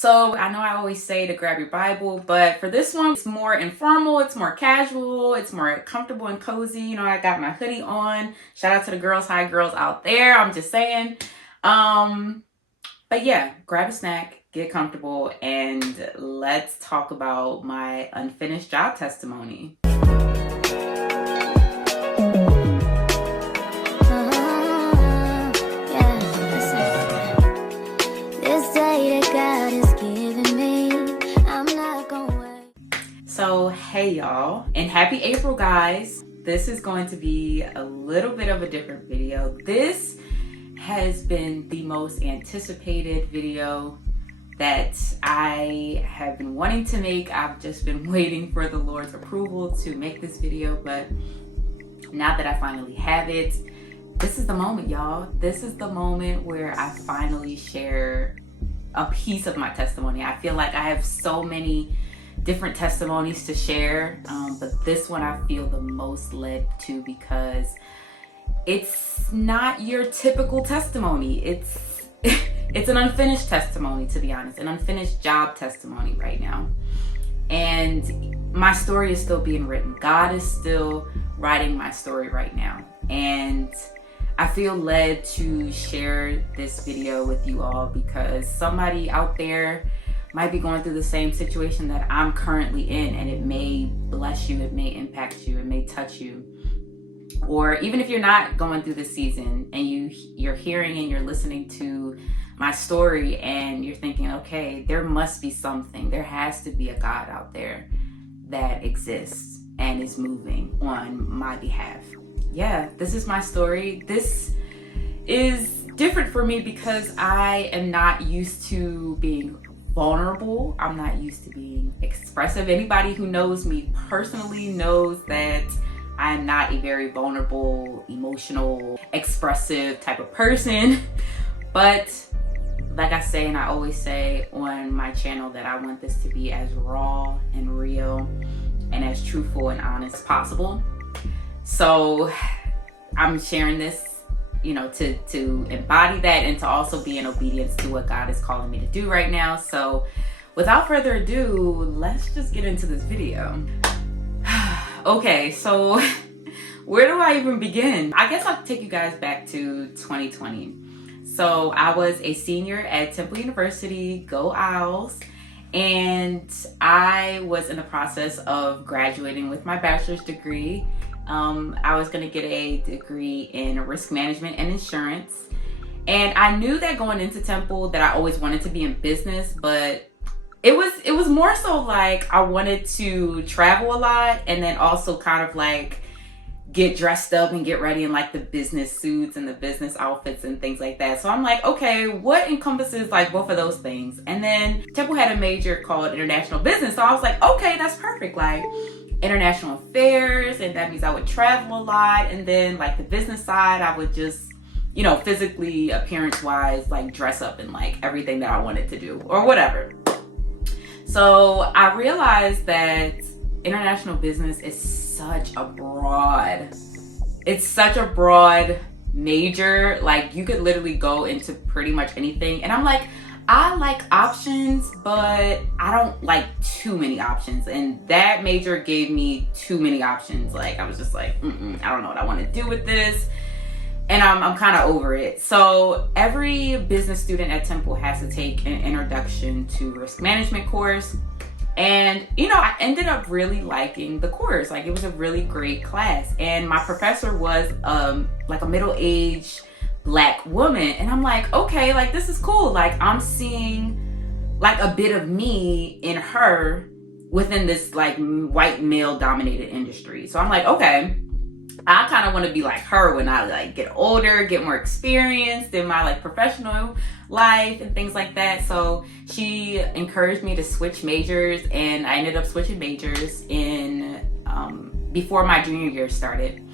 So I know I always say to grab your Bible, but for this one, it's more informal, it's more casual, it's more comfortable and cozy. You know, I got my hoodie on. Shout out to the girls, hi girls out there. I'm just saying. But yeah, grab a snack, get comfortable, and let's talk about my unfinished job testimony. So hey y'all, and happy April guys. This is going to be a little bit of a different video. This has been the most anticipated video that I have been wanting to make. I've just been waiting for the Lord's approval to make this video, but now that I finally have it, this is the moment, y'all. This is the moment where I finally share a piece of my testimony. I feel like I have so many different testimonies to share, but this one I feel the most led to because it's not your typical testimony. It's an unfinished testimony, to be honest, an unfinished job testimony right now. And my story is still being written. God is still writing my story right now. And I feel led to share this video with you all because somebody out there might be going through the same situation that I'm currently in, and it may bless you, it may impact you, it may touch you. Or even if you're not going through this season and you're hearing and you're listening to my story and you're thinking, okay, there must be something, there has to be a God out there that exists and is moving on my behalf. Yeah, this is my story. This is different for me because I am not used to being vulnerable. I'm not used to being expressive. Anybody who knows me personally knows that I'm not a very vulnerable, emotional, expressive type of person. But like I say, and I always say on my channel, that I want this to be as raw and real and as truthful and honest as possible. So I'm sharing this, you know, to embody that and to also be in obedience to what God is calling me to do right now. So without further ado, let's just get into this video. Okay, so where do I even begin? I guess I'll take you guys back to 2020. So I was a senior at Temple University, go Owls, and I was in the process of graduating with my bachelor's degree. I was gonna get a degree in risk management and insurance. And I knew that going into Temple that I always wanted to be in business, but it was more so like I wanted to travel a lot and then also kind of like get dressed up and get ready in like the business suits and the business outfits and things like that. So I'm like, okay, what encompasses like both of those things? And then Temple had a major called international business. So I was like, okay, that's perfect. Like international affairs, and that means I would travel a lot. And then like the business side, I would just, you know, physically, appearance wise, like dress up in like everything that I wanted to do or whatever. So I realized that international business is such a broad major. Like you could literally go into pretty much anything. And I'm like, I like options, but I don't like too many options. And that major gave me too many options. Like I was just like, I don't know what I want to do with this. And I'm kind of over it. So every business student at Temple has to take an introduction to risk management course. And, you know, I ended up really liking the course. Like it was a really great class. And my professor was like a middle-aged Black woman. And I'm like, okay, like this is cool. Like I'm seeing like a bit of me in her within this like white male dominated industry. So I'm like, okay, I kind of want to be like her when I like get older, get more experienced in my like professional life and things like that. So she encouraged me to switch majors, and I ended up switching majors in before my junior year started.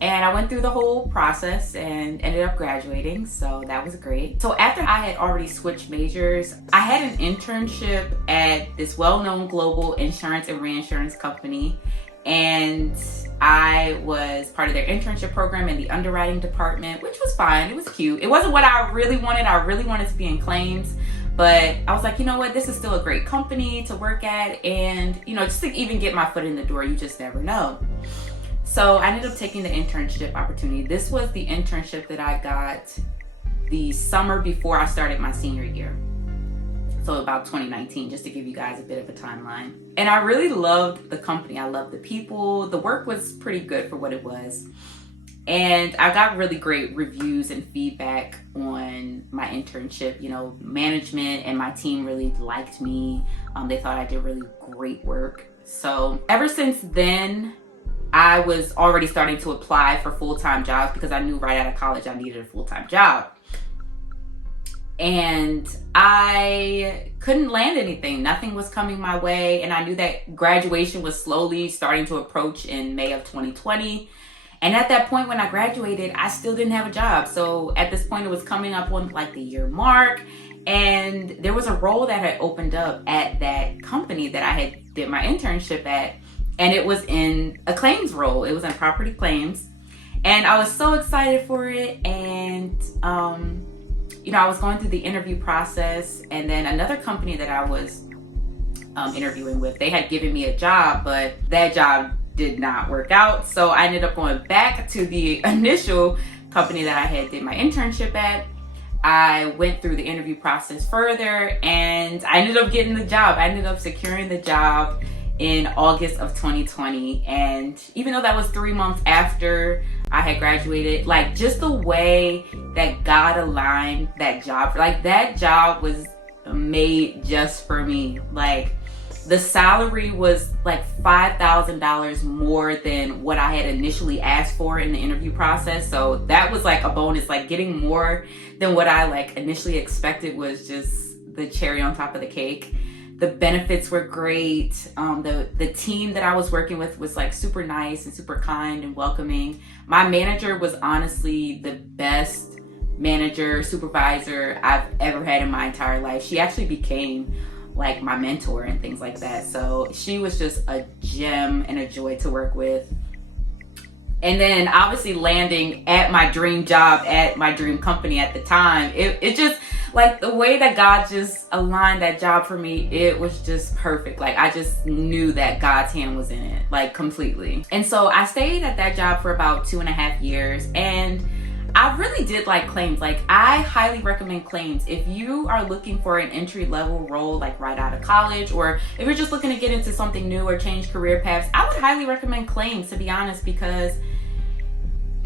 And I went through the whole process and ended up graduating, so that was great. So after I had already switched majors, I had an internship at this well-known global insurance and reinsurance company, and I was part of their internship program in the underwriting department, which was fine. It was cute. It wasn't what I really wanted. I really wanted to be in claims, But I was like, you know what, this is still a great company to work at, and just to even get my foot in the door, you just never know. So I ended up taking the internship opportunity. This was the internship that I got the summer before I started my senior year. So about 2019, just to give you guys a bit of a timeline. And I really loved the company. I loved the people. The work was pretty good for what it was. And I got really great reviews and feedback on my internship. Management and my team really liked me. They thought I did really great work. So ever since then, I was already starting to apply for full-time jobs because I knew right out of college I needed a full-time job. And I couldn't land anything. Nothing was coming my way. And I knew that graduation was slowly starting to approach in May of 2020. And at that point when I graduated, I still didn't have a job. So at this point, it was coming up on like the year mark. And there was a role that had opened up at that company that I had did my internship at. And it was in a claims role. It was in property claims. And I was so excited for it. And, I was going through the interview process, and then another company that I was interviewing with, they had given me a job, but that job did not work out. So I ended up going back to the initial company that I had did my internship at. I went through the interview process further, and I ended up getting the job. I ended up securing the job in August of 2020. And even though that was 3 months after I had graduated, like just the way that God aligned that job, like that job was made just for me. Like the salary was like $5,000 more than what I had initially asked for in the interview process. So that was like a bonus. Like getting more than what I like initially expected was just the cherry on top of the cake. The benefits were great. The team that I was working with was like super nice and super kind and welcoming. My manager was honestly the best manager, supervisor I've ever had in my entire life. She actually became like my mentor and things like that. So she was just a gem and a joy to work with. And then obviously landing at my dream job at my dream company at the time, it just, like the way that God just aligned that job for me, it was just perfect. Like I just knew that God's hand was in it, like completely. And so I stayed at that job for about 2.5 years, and I really did like claims. Like I highly recommend claims. If you are looking for an entry level role, like right out of college, or if you're just looking to get into something new or change career paths, I would highly recommend claims, to be honest, because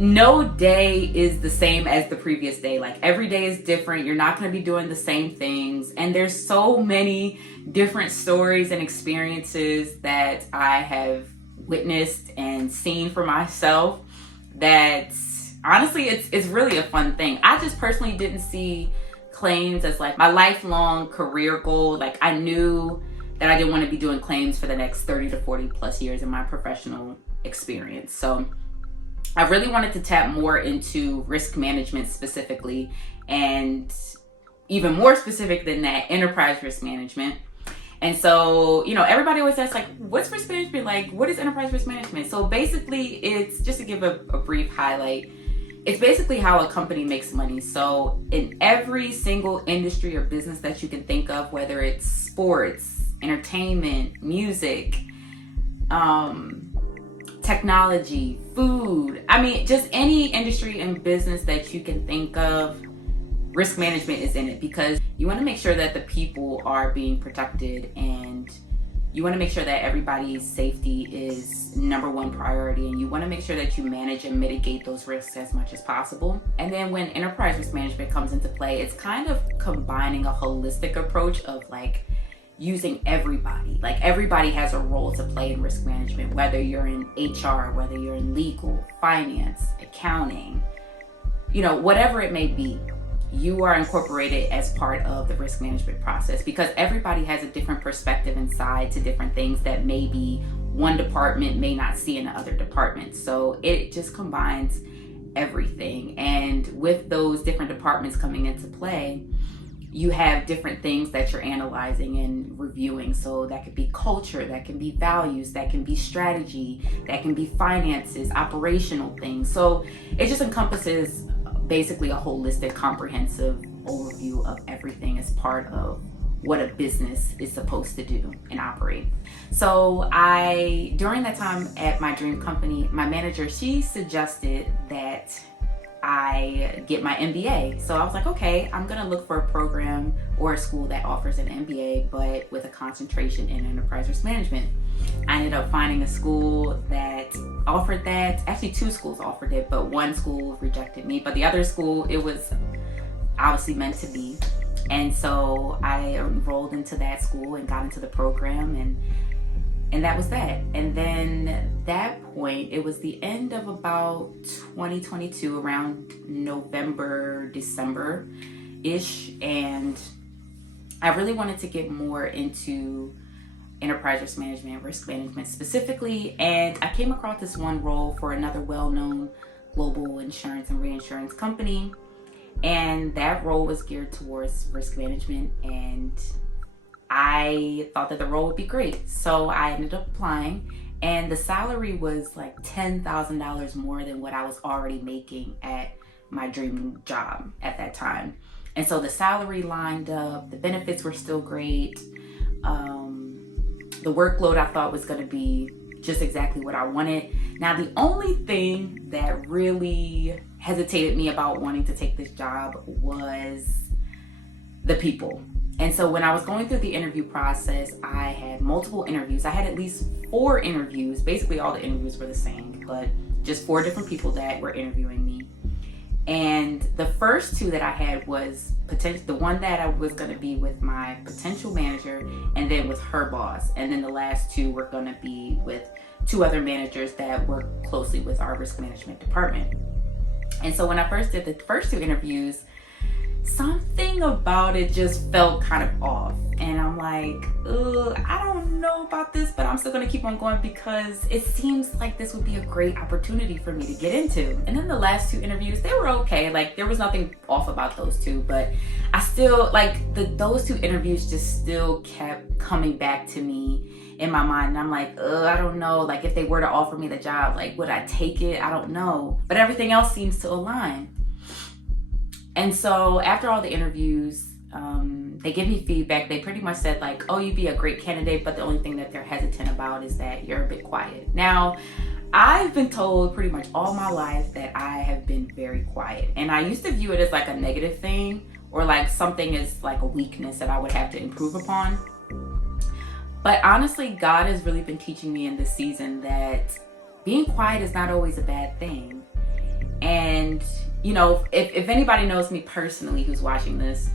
no day is the same as the previous day. Like every day is different. You're not going to be doing the same things. And there's so many different stories and experiences that I have witnessed and seen for myself that honestly, it's really a fun thing. I just personally didn't see claims as like my lifelong career goal. Like I knew that I didn't want to be doing claims for the next 30 to 40 plus years in my professional experience. So I really wanted to tap more into risk management specifically, and even more specific than that, enterprise risk management. And so, everybody always asks, like, what's risk management? Like, what is enterprise risk management? So basically, it's just to give a brief highlight. It's basically how a company makes money. So in every single industry or business that you can think of, whether it's sports, entertainment, music, technology, food, just any industry and business that you can think of, risk management is in it, because you want to make sure that the people are being protected, and you want to make sure that everybody's safety is number one priority, and you want to make sure that you manage and mitigate those risks as much as possible. And then when enterprise risk management comes into play, it's kind of combining a holistic approach of like using everybody. Like everybody has a role to play in risk management, whether you're in HR, whether you're in legal, finance, accounting, whatever it may be, you are incorporated as part of the risk management process, because everybody has a different perspective and side to different things that maybe one department may not see in the other department. So it just combines everything. And with those different departments coming into play, you have different things that you're analyzing and reviewing. So that could be culture, that can be values, that can be strategy, that can be finances, operational things. So it just encompasses basically a holistic, comprehensive overview of everything as part of what a business is supposed to do and operate. So during that time at my dream company, my manager, she suggested that I get my MBA. So I was like, okay, I'm gonna look for a program or a school that offers an MBA, but with a concentration in enterprise risk management. I ended up finding a school that offered that. Actually, 2 schools offered it, but one school rejected me. But the other school, it was obviously meant to be. And so I enrolled into that school and got into the program, and that was that. And then at that point, it was the end of about 2022, around November, December-ish. And I really wanted to get more into enterprise risk management specifically. And I came across this one role for another well-known global insurance and reinsurance company. And that role was geared towards risk management, and I thought that the role would be great. So I ended up applying, and the salary was like $10,000 more than what I was already making at my dream job at that time. And so the salary lined up, the benefits were still great. The workload I thought was going to be just exactly what I wanted. Now, the only thing that really hesitated me about wanting to take this job was the people. And so when I was going through the interview process, I had multiple interviews. I had at least 4 interviews. Basically, all the interviews were the same, but just 4 different people that were interviewing me. And the first 2 that I had was the one that I was going to be with my potential manager, and then with her boss. And then the last 2 were going to be with 2 other managers that work closely with our risk management department. And so when I first did the first 2 interviews, something about it just felt kind of off. And I'm like, I don't know about this, but I'm still gonna keep on going because it seems like this would be a great opportunity for me to get into. And then the last 2 interviews, they were okay. Like, there was nothing off about those 2, but I still, like, those 2 interviews just still kept coming back to me in my mind. And I'm like, I don't know. Like, if they were to offer me the job, like, would I take it? I don't know. But everything else seems to align. And so after all the interviews, they give me feedback. They pretty much said like, oh, you'd be a great candidate, but the only thing that they're hesitant about is that you're a bit quiet. Now, I've been told pretty much all my life that I have been very quiet. And I used to view it as like a negative thing, or like something is like a weakness that I would have to improve upon. But honestly, God has really been teaching me in this season that being quiet is not always a bad thing. And, you know, if anybody knows me personally who's watching this,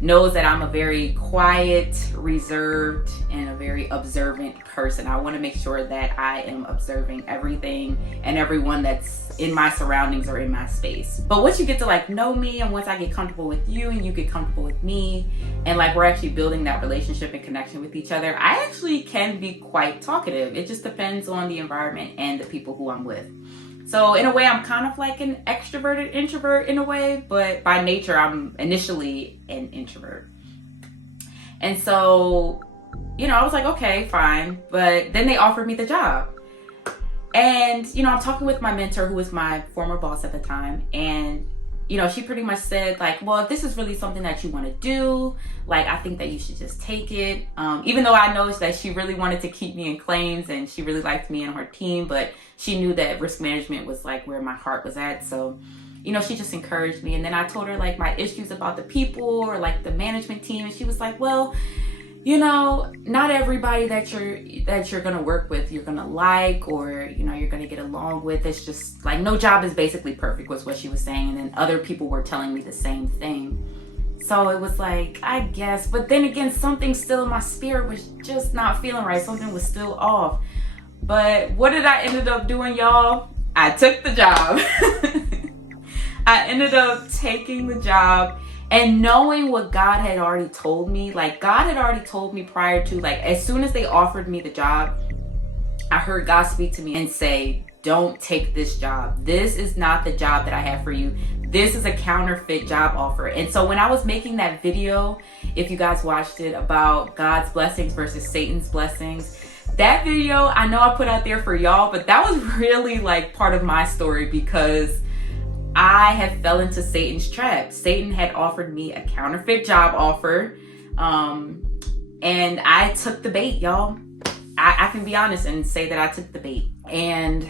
knows that I'm a very quiet, reserved, and a very observant person. I want to make sure that I am observing everything and everyone that's in my surroundings or in my space. But once you get to like know me, and once I get comfortable with you and you get comfortable with me, and like we're actually building that relationship and connection with each other, I actually can be quite talkative. It just depends on the environment and the people who I'm with. So in a way, I'm kind of like an extroverted introvert in a way, but by nature, I'm initially an introvert. And so, you know, I was like, okay, fine. But then they offered me the job. And, you know, I'm talking with my mentor, who was my former boss at the time. And, you know, she pretty much said like, well, if this is really something that you want to do, like, I think that you should just take it. Even though I noticed that she really wanted to keep me in claims and she really liked me and her team, but she knew that risk management was like where my heart was at. So, you know, she just encouraged me. And then I told her like my issues about the people or like the management team. And she was like, well, you know, not everybody that you're gonna work with you're gonna like, or, you know, you're gonna get along with. It's just like no job is basically perfect, was what she was saying. And then other people were telling me the same thing. So it was like, I guess, but then again, something still in my spirit was just not feeling right. Something was still off. But what did I ended up doing, y'all? I took the job. I ended up taking the job. And knowing what God had already told me, like God had already told me prior to, like as soon as they offered me the job, I heard God speak to me and say, don't take this job. This is not the job that I have for you. This is a counterfeit job offer. And so when I was making that video, if you guys watched it, about God's blessings versus Satan's blessings, that video, I know I put out there for y'all, but that was really like part of my story, because I had fell into Satan's trap. Satan had offered me a counterfeit job offer. And I took the bait, y'all. I can be honest and say that I took the bait. And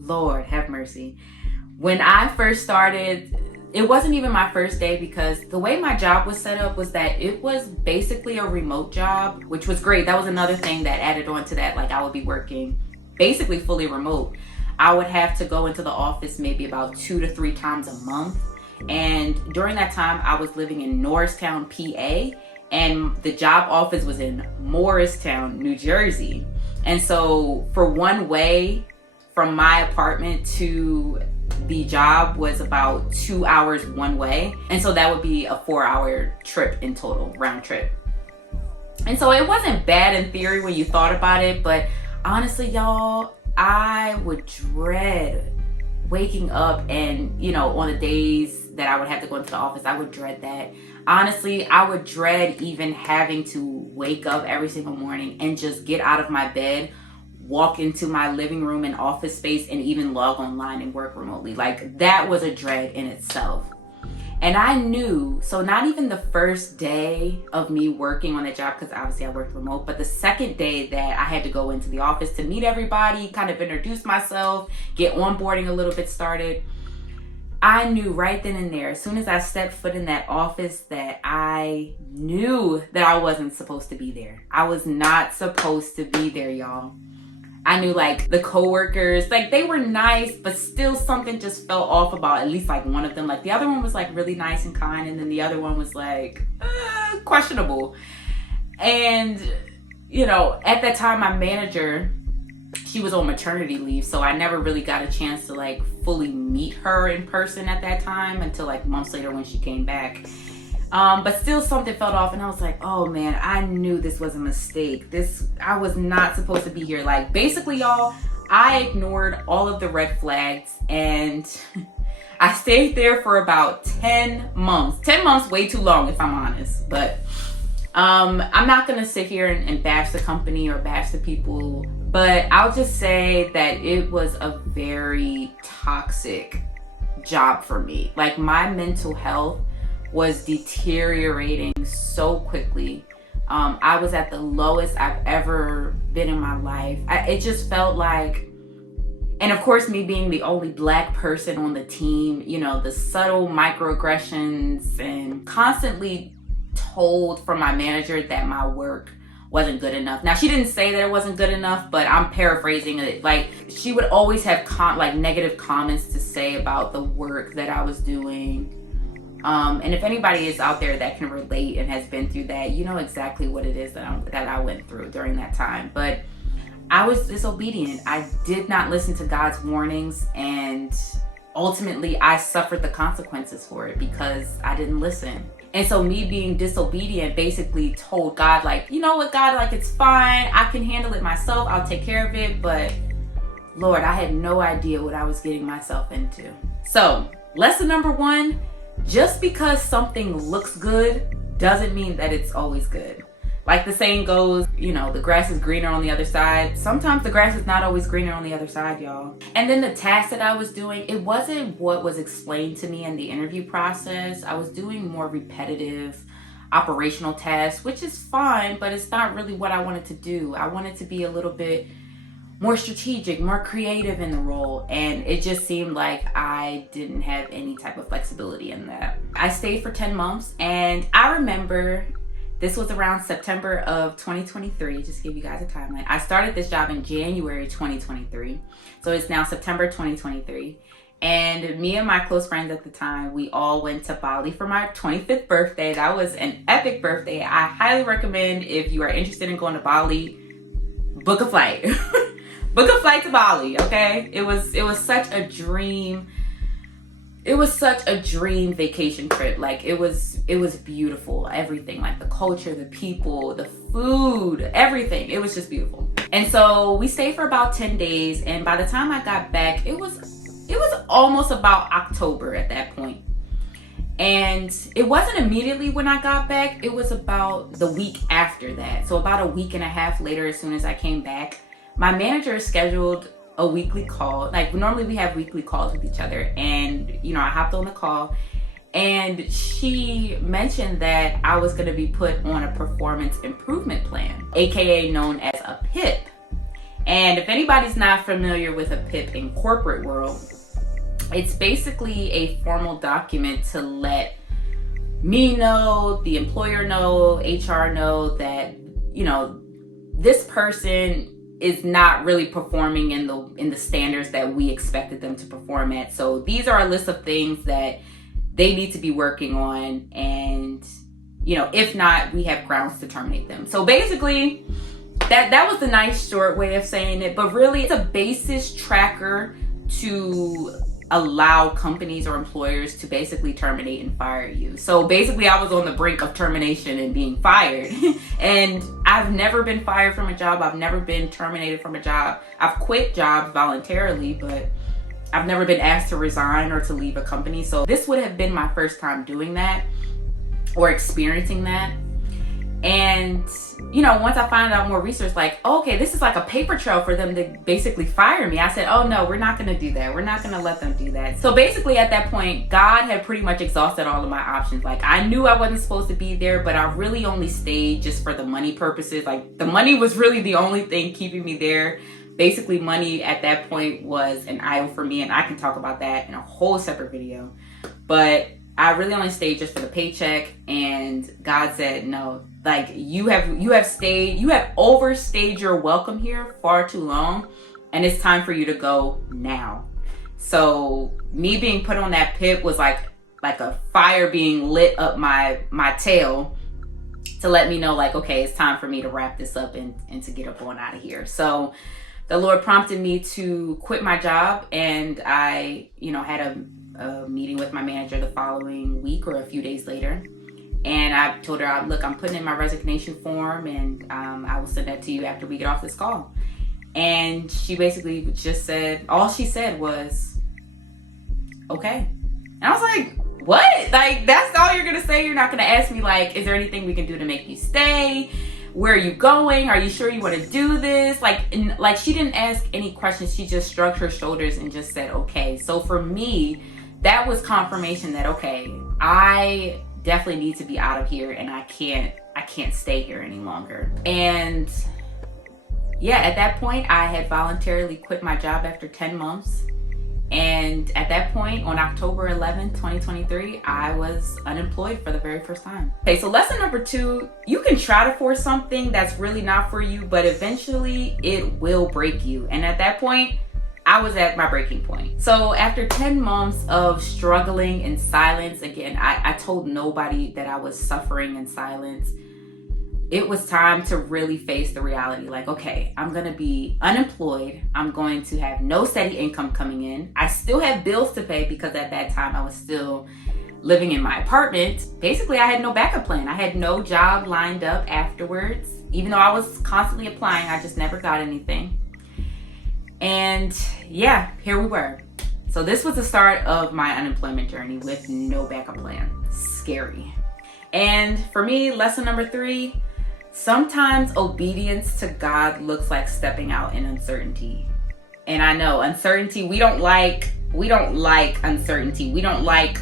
Lord have mercy. When I first started, it wasn't even my first day, because the way my job was set up was that it was basically a remote job, which was great. That was another thing that added on to that. Like, I would be working basically fully remote. I would have to go into the office maybe about 2 to 3 times a month. And during that time, I was living in Norristown, PA, and the job office was in Morristown, New Jersey. And so for one way from my apartment to the job was about 2 hours one way. And so that would be a 4-hour trip in total, round trip. And so it wasn't bad in theory when you thought about it, but honestly, y'all, I would dread waking up and, on the days that I would have to go into the office, I would dread that. Honestly, I would dread even having to wake up every single morning and just get out of my bed, walk into my living room and office space, and even log online and work remotely. Like, that was a dread in itself. And I knew, so not even the first day of me working on that job, because obviously I worked remote, but the second day that I had to go into the office to meet everybody, kind of introduce myself, get onboarding a little bit started, I knew right then and there, as soon as I stepped foot in that office, that I knew that I wasn't supposed to be there. I was not supposed to be there, y'all. I knew, like, the coworkers, like, they were nice, but still something just felt off about at least like one of them. Like, the other one was like really nice and kind, and then the other one was like questionable. And at that time, my manager, she was on maternity leave, so I never really got a chance to like fully meet her in person at that time until like months later when she came back. But still something felt off, and I was like, oh man, I knew this was a mistake. I was not supposed to be here. Like, basically, y'all, I ignored all of the red flags, and I stayed there for about 10 months. 10 months, way too long if I'm honest. But I'm not gonna sit here and bash the company or bash the people, but I'll just say that it was a very toxic job for me. Like, my mental health was deteriorating so quickly. I was at the lowest I've ever been in my life. It just felt like, and of course, me being the only Black person on the team, the subtle microaggressions, and constantly told from my manager that my work wasn't good enough. Now, she didn't say that it wasn't good enough, but I'm paraphrasing it. Like, she would always have negative comments to say about the work that I was doing. And if anybody is out there that can relate and has been through that, you know exactly what it is that I went through during that time. But I was disobedient. I did not listen to God's warnings, and ultimately I suffered the consequences for it because I didn't listen. And so me being disobedient basically told God, like, you know what, God, like, it's fine. I can handle it myself. I'll take care of it. But Lord, I had no idea what I was getting myself into. So lesson number 1, just because something looks good doesn't mean that it's always good. Like the saying goes, the grass is greener on the other side. Sometimes the grass is not always greener on the other side, y'all. And then the task that I was doing, it wasn't what was explained to me in the interview process. I was doing more repetitive operational tasks, which is fine, but it's not really what I wanted to do. I wanted to be a little bit more strategic, more creative in the role. And it just seemed like I didn't have any type of flexibility in that. I stayed for 10 months, and I remember this was around September of 2023, just to give you guys a timeline. I started this job in January 2023. So it's now September 2023. And me and my close friends at the time, we all went to Bali for my 25th birthday. That was an epic birthday. I highly recommend, if you are interested in going to Bali, book a flight. Book a flight to Bali, okay? It was such a dream. It was such a dream vacation trip. Like, it was beautiful. Everything, like the culture, the people, the food, everything. It was just beautiful. And so we stayed for about 10 days. And by the time I got back, it was almost about October at that point. And it wasn't immediately when I got back. It was about the week after that. So about a week and a half later, as soon as I came back, my manager scheduled a weekly call. Like normally we have weekly calls with each other, and I hopped on the call, and she mentioned that I was going to be put on a performance improvement plan, aka known as a PIP. And if anybody's not familiar with a PIP in corporate world, it's basically a formal document to let me know, the employer know, HR know that, this person is not really performing in the standards that we expected them to perform at. So these are a list of things that they need to be working on, and if not, we have grounds to terminate them. So basically, that was the nice short way of saying it, but really it's a basis tracker to allow companies or employers to basically terminate and fire you. So basically I was on the brink of termination and being fired. And I've never been fired from a job. I've never been terminated from a job. I've quit jobs voluntarily, but I've never been asked to resign or to leave a company. So this would have been my first time doing that or experiencing that. And once I found out more research, okay, this is like a paper trail for them to basically fire me. I said, oh no, we're not going to do that. We're not going to let them do that. So basically at that point, God had pretty much exhausted all of my options. I knew I wasn't supposed to be there, but I really only stayed just for the money purposes. The money was really the only thing keeping me there. Basically, money at that point was an idol for me, and I can talk about that in a whole separate video. But I really only stayed just for the paycheck, and God said, no, you have overstayed your welcome here far too long, and it's time for you to go now. So me being put on that PIP was like a fire being lit up my tail to let me know, okay, it's time for me to wrap this up and to get up on out of here. So the Lord prompted me to quit my job, and I, had a meeting with my manager the following week or a few days later. And I told her, look, I'm putting in my resignation form, and I will send that to you after we get off this call. And she basically just said, all she said was, okay. And I was like, what? That's all you're going to say? You're not going to ask me, is there anything we can do to make you stay? Where are you going? Are you sure you want to do this? She didn't ask any questions. She just shrugged her shoulders and just said, okay. So for me, that was confirmation that, okay, I definitely need to be out of here, and I can't stay here any longer. And yeah, at that point, I had voluntarily quit my job after 10 months. And at that point, on October 11th, 2023, I was unemployed for the very first time. Okay, so lesson number 2, you can try to force something that's really not for you, but eventually it will break you. And at that point, I was at my breaking point. So after 10 months of struggling in silence, again, I told nobody that I was suffering in silence. It was time to really face the reality. Okay, I'm gonna be unemployed. I'm going to have no steady income coming in. I still have bills to pay because at that time I was still living in my apartment. Basically, I had no backup plan. I had no job lined up afterwards. Even though I was constantly applying, I just never got anything. And yeah, here we were. So this was the start of my unemployment journey with no backup plan. Scary. And for me, lesson number 3, sometimes obedience to God looks like stepping out in uncertainty. And I know uncertainty, we don't like uncertainty. We don't like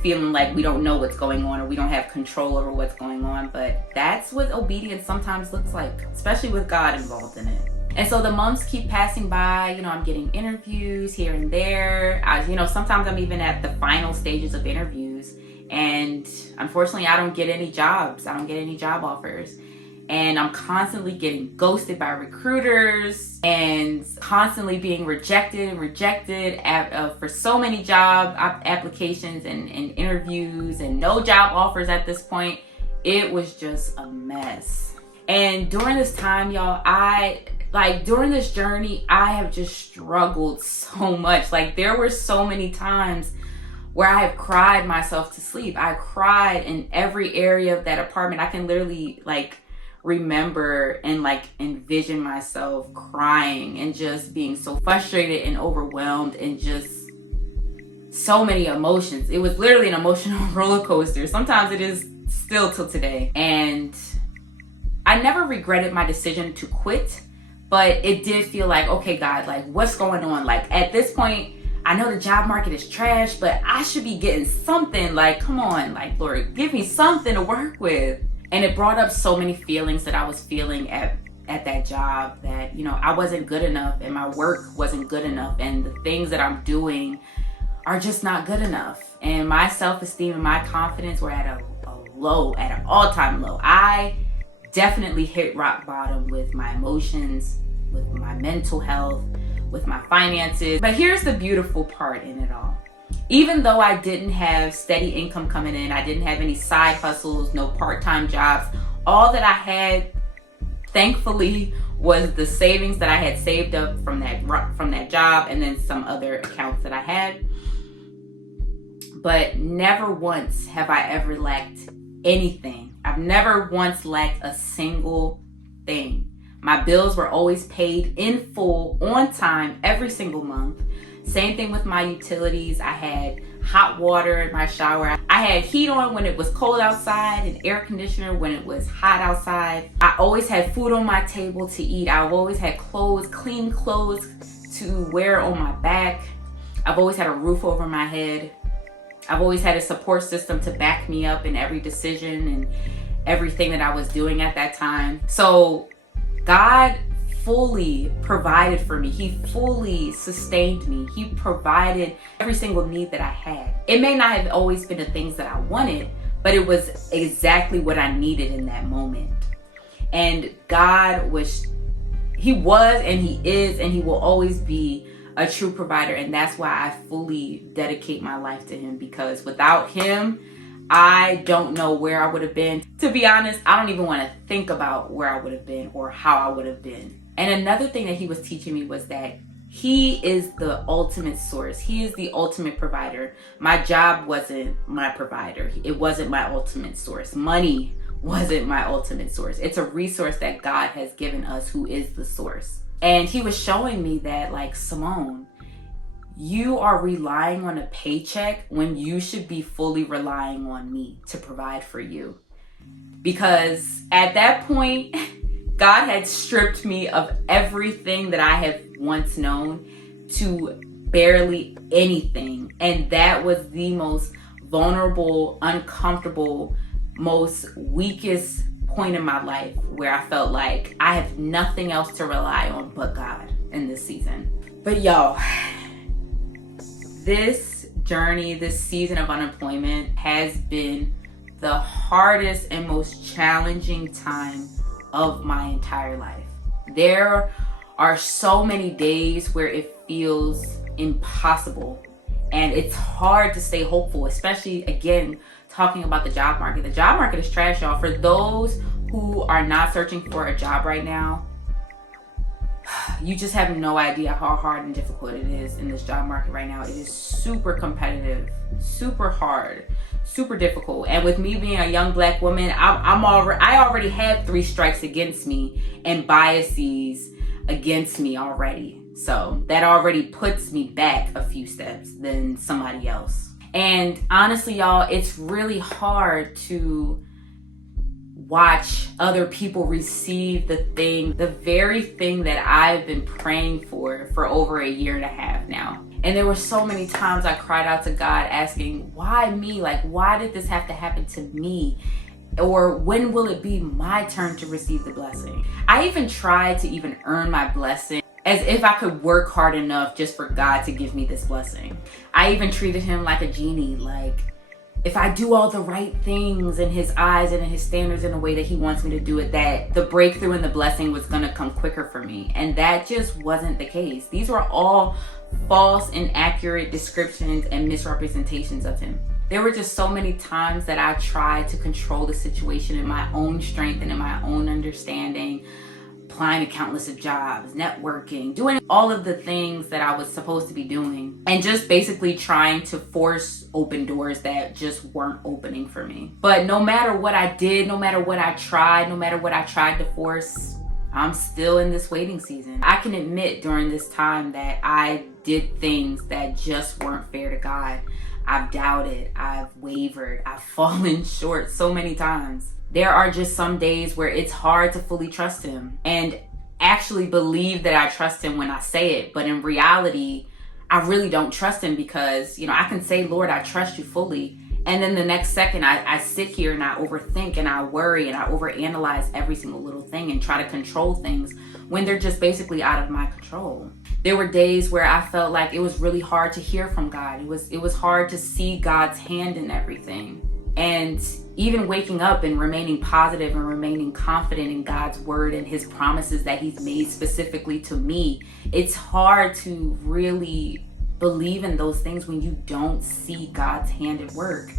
feeling like we don't know what's going on or we don't have control over what's going on. But that's what obedience sometimes looks like, especially with God involved in it. And so the months keep passing by. I'm getting interviews here and there. Sometimes I'm even at the final stages of interviews. And unfortunately, I don't get any jobs. I don't get any job offers. And I'm constantly getting ghosted by recruiters and constantly being rejected for so many job applications and interviews and no job offers at this point. It was just a mess. And during this time, y'all, during this journey, I have just struggled so much. There were so many times where I have cried myself to sleep. I cried in every area of that apartment. I can literally remember and envision myself crying and just being so frustrated and overwhelmed and just so many emotions. It was literally an emotional roller coaster. Sometimes it is still till today. And I never regretted my decision to quit, But it did feel like, okay, God, like what's going on? Like at this point, I know the job market is trash, but I should be getting something. Like, come on, like Lord, give me something to work with. And it brought up so many feelings that I was feeling at that job, that, you know, I wasn't good enough and my work wasn't good enough and the things that I'm doing are just not good enough. And my self-esteem and my confidence were at an all-time low. I definitely hit rock bottom with my emotions, with my mental health, with my finances. But here's the beautiful part in it all. Even though I didn't have steady income coming in, I didn't have any side hustles, no part-time jobs, all that I had, thankfully, was the savings that I had saved up from that job, and then some other accounts that I had. But never once have I ever lacked anything. I've never once lacked a single thing. My bills were always paid in full, on time, every single month. Same thing with my utilities. I had hot water in my shower. I had heat on when it was cold outside and air conditioner when it was hot outside. I always had food on my table to eat. I've always had clothes, clean clothes to wear on my back. I've always had a roof over my head. I've always had a support system to back me up in every decision and everything that I was doing at that time. So God fully provided for me. He fully sustained me. He provided every single need that I had. It may not have always been the things that I wanted, but it was exactly what I needed in that moment. And God He was and He is and He will always be a true provider. And that's why I fully dedicate my life to Him, because without Him, I don't know where I would have been. To be honest, I don't even want to think about where I would have been or how I would have been. And another thing that He was teaching me was that He is the ultimate source. He is the ultimate provider. My job wasn't my provider. It wasn't my ultimate source. Money wasn't my ultimate source. It's a resource that God has given us, who is the source. And He was showing me that, like, Simone, you are relying on a paycheck when you should be fully relying on me to provide for you. Because at that point, God had stripped me of everything that I have once known to barely anything. And that was the most vulnerable, uncomfortable, most weakest point in my life, where I felt like I have nothing else to rely on but God in this season. But y'all, this journey, this season of unemployment has been the hardest and most challenging time of my entire life. There are so many days where it feels impossible and it's hard to stay hopeful, especially, again, talking about the job market. The job market is trash, y'all. For those who are not searching for a job right now, you just have no idea how hard and difficult it is in this job market right now. It is super competitive, super hard, super difficult. And with me being a young Black woman, I already had 3 strikes against me and biases against me already. So that already puts me back a few steps than somebody else. And honestly, y'all, it's really hard to watch other people receive the very thing that I've been praying for over a year and a half now. And there were so many times I cried out to God asking, why me? Like, why did this have to happen to me? Or when will it be my turn to receive the blessing? I even tried to even earn my blessing, as if I could work hard enough just for God to give me this blessing. I even treated Him like a genie, like, if I do all the right things in His eyes and in His standards in the way that He wants me to do it, that the breakthrough and the blessing was gonna come quicker for me. And that just wasn't the case. These were all false, inaccurate descriptions and misrepresentations of Him. There were just so many times that I tried to control the situation in my own strength and in my own understanding, applying to countless of jobs, networking, doing all of the things that I was supposed to be doing, and just basically trying to force open doors that just weren't opening for me. But no matter what I did, no matter what I tried, no matter what I tried to force, I'm still in this waiting season. I can admit during this time that I did things that just weren't fair to God. I've doubted, I've wavered, I've fallen short so many times. There are just some days where it's hard to fully trust Him. And actually believe that I trust him when I say it. But in reality, I really don't trust him because, I can say, Lord, I trust you fully. And then the next second, I sit here and I overthink and I worry and I overanalyze every single little thing and try to control things when they're just basically out of my control. There were days where I felt like it was really hard to hear from God. It was hard to see God's hand in everything. And even waking up and remaining positive and remaining confident in God's word and his promises that he's made specifically to me, it's hard to really believe in those things when you don't see God's hand at work.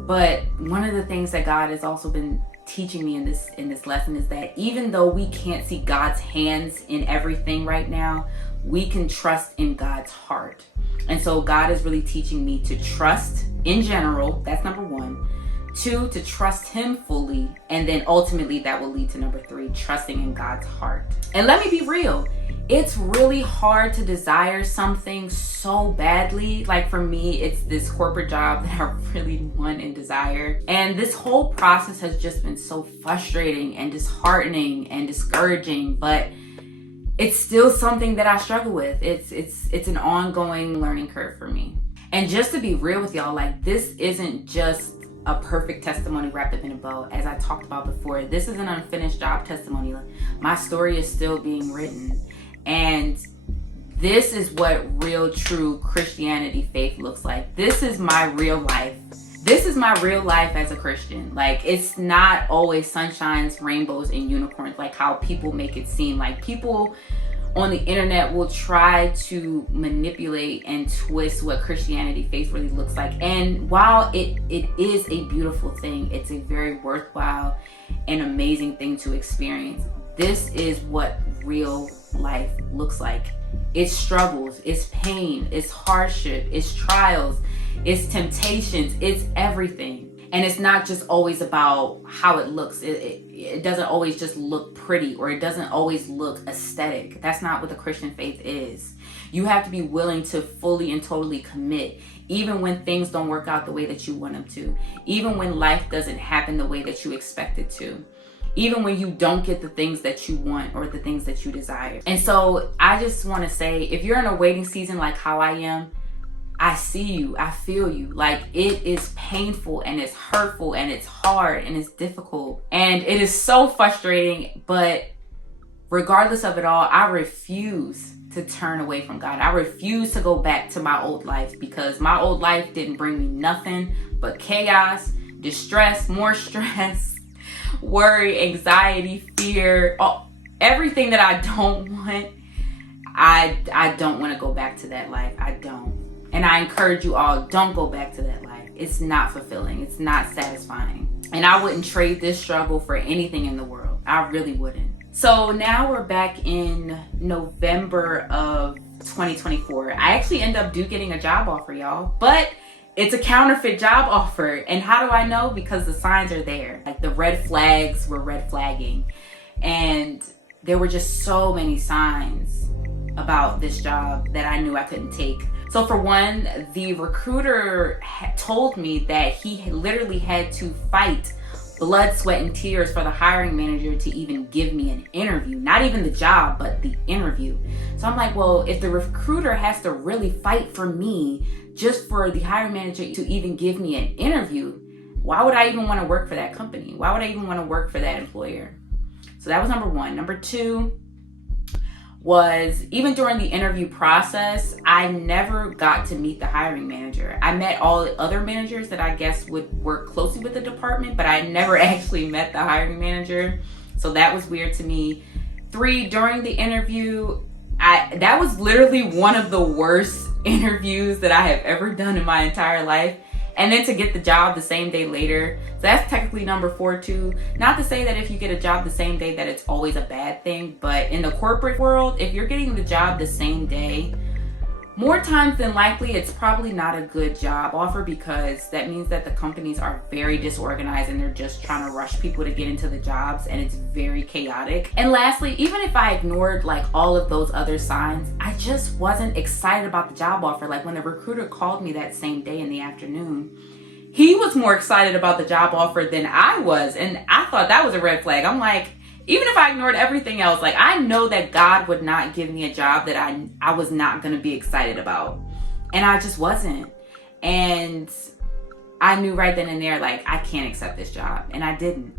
But one of the things that God has also been teaching me in this lesson is that even though we can't see God's hands in everything right now, we can trust in God's heart. And so God is really teaching me to trust in general. That's number 1. 2, to trust him fully. And then ultimately that will lead to number 3, trusting in God's heart. And let me be real. It's really hard to desire something so badly. Like for me, it's this corporate job that I really want and desire. And this whole process has just been so frustrating and disheartening and discouraging, but it's still something that I struggle with. It's an ongoing learning curve for me. And just to be real with y'all, like this isn't just a perfect testimony wrapped up in a bow. As I talked about before, this is an unfinished job testimony. My story is still being written. And this is what real, true Christianity faith looks like. This is my real life. This is my real life as a Christian. Like, it's not always sunshines, rainbows, and unicorns like how people make it seem. Like, people on the internet will try to manipulate and twist what Christianity faith really looks like. And while it is a beautiful thing, it's a very worthwhile and amazing thing to experience. This is what real life looks like. It's struggles, it's pain, it's hardship, it's trials, it's temptations, it's everything. And it's not just always about how it looks. It doesn't always just look pretty, or it doesn't always look aesthetic. That's not what the Christian faith is. You have to be willing to fully and totally commit, even when things don't work out the way that you want them to, even when life doesn't happen the way that you expect it to, even when you don't get the things that you want or the things that you desire. And so I just want to say, if you're in a waiting season like how I am, I see you, I feel you. Like, it is painful and it's hurtful and it's hard and it's difficult and it is so frustrating. But regardless of it all, I refuse to turn away from God. I refuse to go back to my old life, because my old life didn't bring me nothing but chaos, distress, more stress, worry, anxiety, fear, everything that I don't want. I don't want to go back to that life. I don't. And I encourage you all, don't go back to that life. It's not fulfilling. It's not satisfying. And I wouldn't trade this struggle for anything in the world. I really wouldn't. So now we're back in November of 2024. I actually end up getting a job offer, y'all. But it's a counterfeit job offer. And how do I know? Because the signs are there. Like, the red flags were red flagging. And there were just so many signs about this job that I knew I couldn't take. So for one, the recruiter told me that he literally had to fight blood, sweat, and tears for the hiring manager to even give me an interview. Not even the job, but the interview. So I'm like, well, if the recruiter has to really fight for me just for the hiring manager to even give me an interview, why would I even want to work for that company? Why would I even want to work for that employer? So that was number one. Number two was, even during the interview process, I never got to meet the hiring manager. I met all the other managers that I guess would work closely with the department, but I never actually met the hiring manager. So that was weird to me. 3, during the interview, that was literally one of the worst interviews that I have ever done in my entire life. And then to get the job the same day later. So that's technically number 4 too. Not to say that if you get a job the same day that it's always a bad thing, but in the corporate world, if you're getting the job the same day, more times than likely, it's probably not a good job offer, because that means that the companies are very disorganized and they're just trying to rush people to get into the jobs, and it's very chaotic. And lastly, even if I ignored like all of those other signs, I just wasn't excited about the job offer. Like, when the recruiter called me that same day in the afternoon, he was more excited about the job offer than I was. And I thought that was a red flag. I'm like, Even if I ignored everything else, like I know that God would not give me a job that I was not going to be excited about. And I just wasn't. And I knew right then and there, like, I can't accept this job. And I didn't.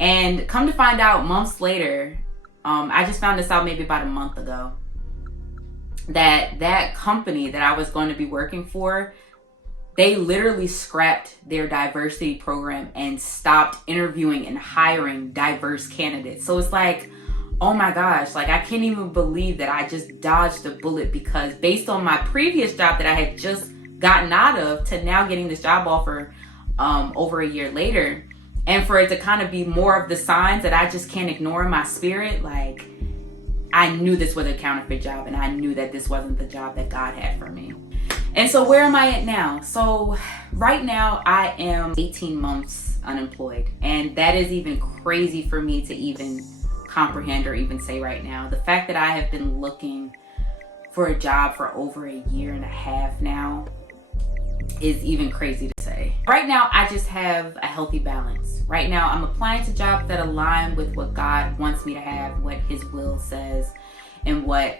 And come to find out months later, I just found this out maybe about a month ago, that company that I was going to be working for, they literally scrapped their diversity program and stopped interviewing and hiring diverse candidates. So it's like, oh my gosh, like I can't even believe that I just dodged a bullet, because based on my previous job that I had just gotten out of to now getting this job offer over a year later, and for it to kind of be more of the signs that I just can't ignore in my spirit, like I knew this was a counterfeit job, and I knew that this wasn't the job that God had for me. And so where am I at now? So right now I am 18 months unemployed, and that is even crazy for me to even comprehend or even say right now. The fact that I have been looking for a job for over a year and a half now is even crazy to say. Right now, I just have a healthy balance. Right now, I'm applying to jobs that align with what God wants me to have, what His will says, and what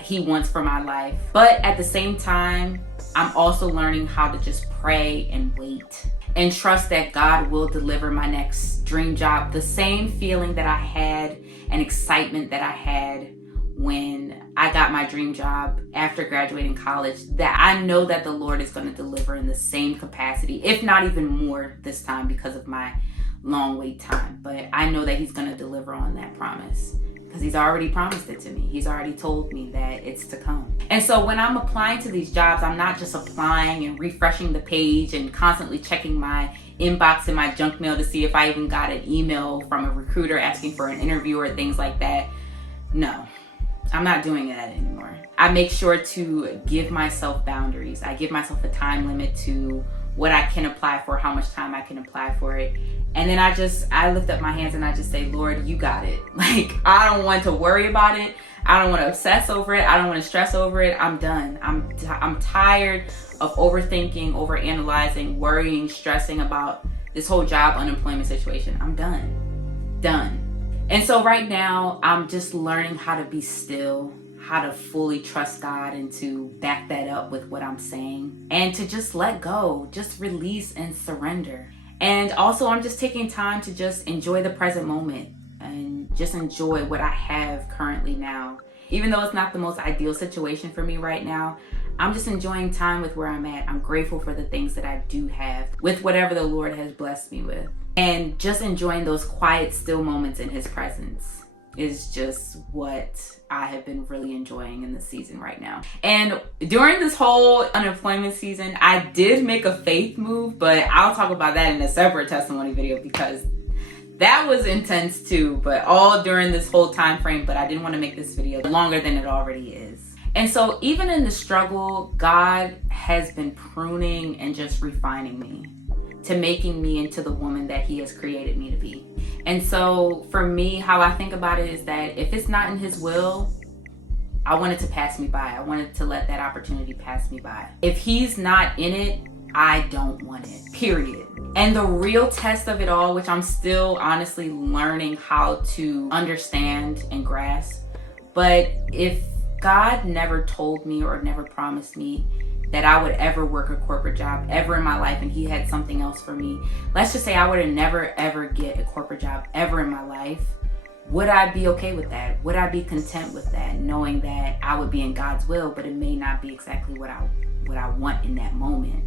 He wants for my life. But at the same time, I'm also learning how to just pray and wait and trust that God will deliver my next dream job. The same feeling that I had and excitement that I had when I got my dream job after graduating college, that I know that the Lord is going to deliver in the same capacity, if not even more this time, because of my long wait time. But I know that He's going to deliver on that promise, because He's already promised it to me. He's already told me that it's to come. And so when I'm applying to these jobs, I'm not just applying and refreshing the page and constantly checking my inbox and my junk mail to see if I even got an email from a recruiter asking for an interview or things like that. No, I'm not doing that anymore. I make sure to give myself boundaries. I give myself a time limit to what I can apply for, how much time I can apply for it. And then I lift up my hands and I just say, Lord, you got it. Like, I don't want to worry about it. I don't want to obsess over it. I don't want to stress over it. I'm done. I'm tired of overthinking, overanalyzing, worrying, stressing about this whole job unemployment situation. I'm done. And so right now, I'm just learning how to be still, how to fully trust God and to back that up with what I'm saying, and to just let go, just release and surrender. And also, I'm just taking time to just enjoy the present moment and just enjoy what I have currently now. Even though it's not the most ideal situation for me right now, I'm just enjoying time with where I'm at. I'm grateful for the things that I do have with whatever the Lord has blessed me with. And just enjoying those quiet, still moments in His presence is just what I have been really enjoying in this season right now. And during this whole unemployment season, I did make a faith move, but I'll talk about that in a separate testimony video, because that was intense too, but all during this whole time frame. But I didn't want to make this video longer than it already is. And so even in the struggle, God has been pruning and just refining me to making me into the woman that He has created me to be. And so for me, how I think about it is that if it's not in His will, I want it to pass me by. I wanted to let that opportunity pass me by. If He's not in it, I don't want it, period. And the real test of it all, which I'm still honestly learning how to understand and grasp, but if God never told me or never promised me that I would ever work a corporate job ever in my life, and He had something else for me, let's just say I would have never ever get a corporate job ever in my life, would I be okay with that? Would I be content with that, knowing that I would be in God's will, but it may not be exactly what I want in that moment?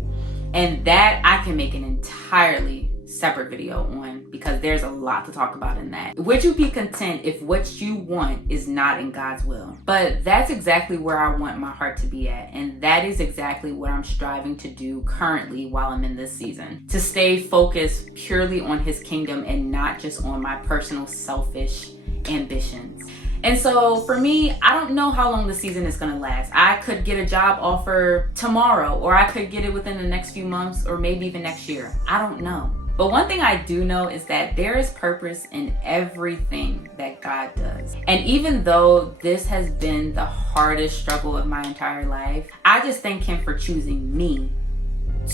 And that I can make an entirely separate video on, because there's a lot to talk about in that. Would you be content if what you want is not in God's will? But that's exactly where I want my heart to be at, and that is exactly what I'm striving to do currently while I'm in this season, to stay focused purely on His kingdom and not just on my personal selfish ambitions. And so for me, I don't know how long the season is going to last. I could get a job offer tomorrow, or I could get it within the next few months, or maybe even next year. I don't know. But one thing I do know is that there is purpose in everything that God does. And even though this has been the hardest struggle of my entire life, I just thank Him for choosing me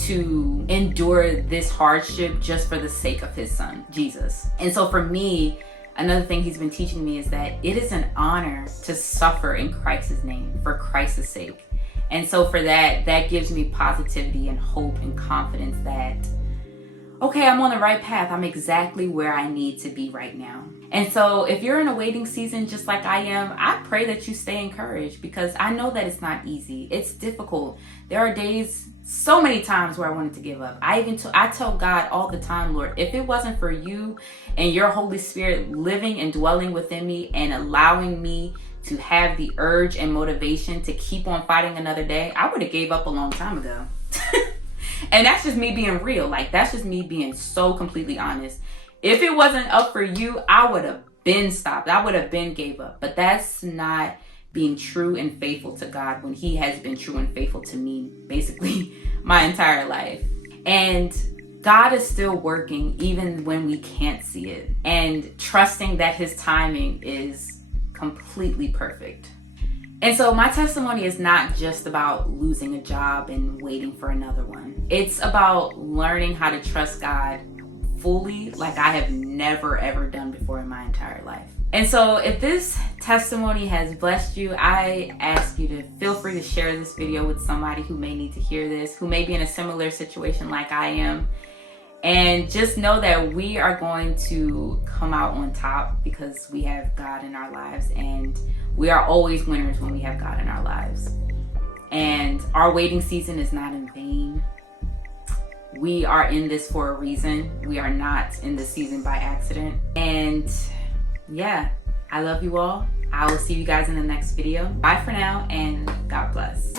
to endure this hardship just for the sake of His Son, Jesus. And so for me, Another thing he's been teaching me is that it is an honor to suffer in Christ's name, for Christ's sake. And so for that gives me positivity and hope and confidence that, okay, I'm on the right path. I'm exactly where I need to be right now. And so if you're in a waiting season just like I am, I pray that you stay encouraged, because I know that it's not easy. It's difficult. There are days, so many times, where I wanted to give up. I tell God all the time, Lord, if it wasn't for you and your Holy Spirit living and dwelling within me and allowing me to have the urge and motivation to keep on fighting another day, I would have gave up a long time ago. And that's just me being real. Like, that's just me being so completely honest. If it wasn't up for you, I would have been stopped. I would have been gave up. But that's not being true and faithful to God when he has been true and faithful to me basically my entire life. And God is still working even when we can't see it, and trusting that his timing is completely perfect. And so my testimony is not just about losing a job and waiting for another one. It's about learning how to trust God fully like I have never ever done before in my entire life. And so if this testimony has blessed you, I ask you to feel free to share this video with somebody who may need to hear this, who may be in a similar situation like I am. And just know that we are going to come out on top because we have God in our lives, and we are always winners when we have God in our lives. And our waiting season is not in vain. We are in this for a reason. We are not in this season by accident. And yeah, I love you all. I will see you guys in the next video. Bye for now, and God bless.